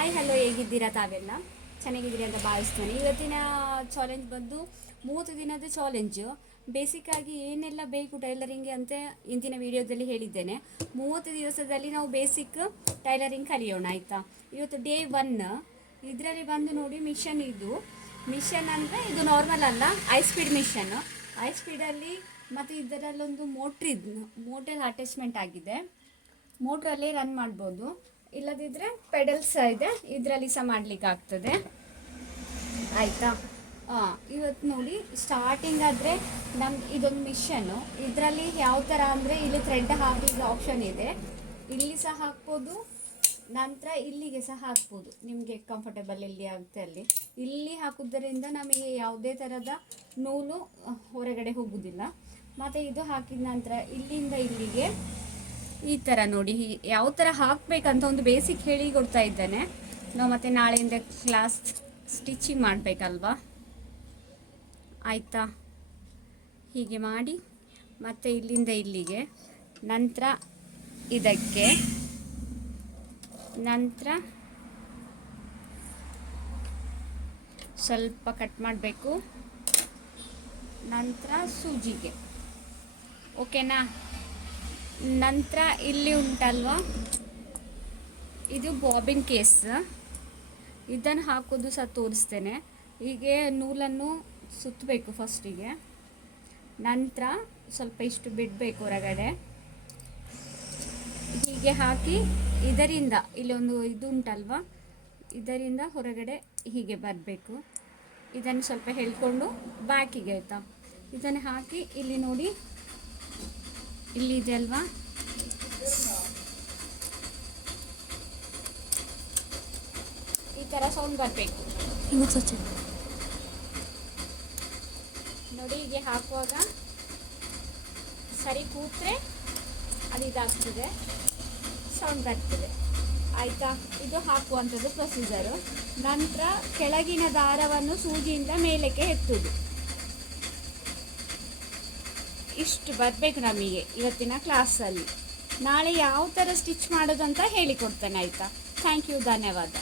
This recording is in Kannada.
ಹಾಯ್ ಹಲೋ, ಹೇಗಿದ್ದೀರಾ ತಾವೆಲ್ಲ? ಚೆನ್ನಾಗಿದ್ದೀರಿ ಅಂತ ಭಾವಿಸ್ತೇನೆ. ಇವತ್ತಿನ ಚಾಲೆಂಜ್ ಬಂದು 30 ದಿನದ ಚಾಲೆಂಜು. ಬೇಸಿಕ್ಕಾಗಿ ಏನೆಲ್ಲ ಬೇಕು ಟೈಲರಿಂಗ್ಗೆ ಅಂತ ಇಂದಿನ ವಿಡಿಯೋದಲ್ಲಿ ಹೇಳಿದ್ದೇನೆ. 30 ದಿವಸದಲ್ಲಿ ನಾವು ಬೇಸಿಕ್ ಟೈಲರಿಂಗ್ ಕಲಿಯೋಣ, ಆಯಿತಾ? ಇವತ್ತು ಡೇ 1. ಇದರಲ್ಲಿ ಬಂದು ನೋಡಿ, ಮಿಷನ್ ಅಂದರೆ ಇದು ನಾರ್ಮಲ್ ಅಲ್ಲ, ಹೈ ಸ್ಪೀಡ್ ಮಿಷನ್ನು. ಹೈ ಸ್ಪೀಡಲ್ಲಿ ಮತ್ತು ಇದರಲ್ಲೊಂದು ಮೋಟರ್ ಅಟ್ಯಾಚ್ಮೆಂಟ್ ಆಗಿದೆ. ಮೋಟ್ರಲ್ಲಿ ರನ್ ಮಾಡ್ಬೋದು, ಇಲ್ಲದಿದ್ದರೆ ಪೆಡಲ್ಸ್ ಇದೆ, ಇದರಲ್ಲಿ ಸಹ ಮಾಡಲಿಕ್ಕೆ ಆಗ್ತದೆ, ಆಯಿತಾ? ಇವತ್ತು ನೋಡಿ, ಸ್ಟಾರ್ಟಿಂಗ್ ಆದರೆ ಇದೊಂದು ಮಿಷನ್ನು. ಇದರಲ್ಲಿ ಯಾವ ಥರ ಅಂದರೆ, ಇಲ್ಲಿ ಥ್ರೆಡ್ ಹಾಕಲಿಕ್ಕೆ ಆಪ್ಷನ್ ಇದೆ, ಇಲ್ಲಿ ಸಹ ಹಾಕ್ಬೋದು, ನಂತರ ಇಲ್ಲಿಗೆ ಸಹ ಹಾಕ್ಬೋದು. ನಿಮಗೆ ಕಂಫರ್ಟೇಬಲ್ ಎಲ್ಲಿ ಆಗುತ್ತೆ ಅಲ್ಲಿ. ಇಲ್ಲಿ ಹಾಕೋದ್ರಿಂದ ನಮಗೆ ಯಾವುದೇ ಥರದ ನೂಲು ಹೊರಗಡೆ ಹೋಗೋದಿಲ್ಲ. ಮತ್ತು ಇದು ಹಾಕಿದ ನಂತರ ಇಲ್ಲಿಂದ ಇಲ್ಲಿಗೆ ಈ ಥರ ನೋಡಿ, ಯಾವ ಥರ ಹಾಕಬೇಕಂತ ಒಂದು ಬೇಸಿಕ್ ಹೇಳಿ ಕೊಡ್ತಾ ಇದ್ದೇನೆ. ನಾವು ಮತ್ತು ನಾಳೆಯಿಂದ ಕ್ಲಾಸ್ ಸ್ಟಿಚಿಂಗ್ ಮಾಡಬೇಕಲ್ವಾ, ಆಯಿತಾ? ಹೀಗೆ ಮಾಡಿ ಮತ್ತು ಇಲ್ಲಿಂದ ಇಲ್ಲಿಗೆ, ನಂತರ ಇದಕ್ಕೆ, ನಂತರ ಸ್ವಲ್ಪ ಕಟ್ ಮಾಡಬೇಕು, ನಂತರ ಸೂಜಿಗೆ, ಓಕೆನಾ? ನಂತರ ಇಲ್ಲಿ ಉಂಟಲ್ವಾ, ಇದು ಬಾಬಿನ್ ಕೇಸ್, ಇದನ್ನು ಹಾಕೋದು ಸಹ ತೋರಿಸ್ತೇನೆ. ಹೀಗೆ ನೂಲನ್ನು ಸುತ್ತಬೇಕು ಫಸ್ಟಿಗೆ, ನಂತರ ಸ್ವಲ್ಪ ಇಷ್ಟು ಬಿಡಬೇಕು ಹೊರಗಡೆ. ಹೀಗೆ ಹಾಕಿ ಇದರಿಂದ ಇಲ್ಲೊಂದು ಇದು ಉಂಟಲ್ವಾ, ಇದರಿಂದ ಹೊರಗಡೆ ಹೀಗೆ ಬರಬೇಕು. ಇದನ್ನು ಸ್ವಲ್ಪ ಹೇಳ್ಕೊಂಡು ಬ್ಯಾಕಿಗೆ, ಆಯಿತಾ? ಇದನ್ನು ಹಾಕಿ ಇಲ್ಲಿ ನೋಡಿ, ಇಲ್ಲಿ ಇದೆ ಅಲ್ವಾ, ಈ ಥರ ಸೌಂಡ್ ಬರಬೇಕು ನೋಡಿ. ಹೀಗೆ ಹಾಕುವಾಗ ಸರಿ ಕೂತ್ರೆ ಅದು ಇದಾಗ್ತದೆ, ಸೌಂಡ್ ಬರ್ತದೆ, ಆಯಿತಾ? ಇದು ಹಾಕುವಂಥದ್ದು ಪ್ರೊಸೀಜರು. ನಂತರ ಕೆಳಗಿನ ದಾರವನ್ನು ಸೂಜಿಯಿಂದ ಮೇಲಕ್ಕೆ ಎತ್ತುವುದು. ಇಷ್ಟು ಬರಬೇಕು ನಮಗೆ ಇವತ್ತಿನ ಕ್ಲಾಸಲ್ಲಿ. ನಾಳೆ ಯಾವ ಥರ ಸ್ಟಿಚ್ ಮಾಡೋದು ಅಂತ ಹೇಳಿಕೊಡ್ತೇನೆ, ಆಯಿತಾ? ಥ್ಯಾಂಕ್ ಯು, ಧನ್ಯವಾದ.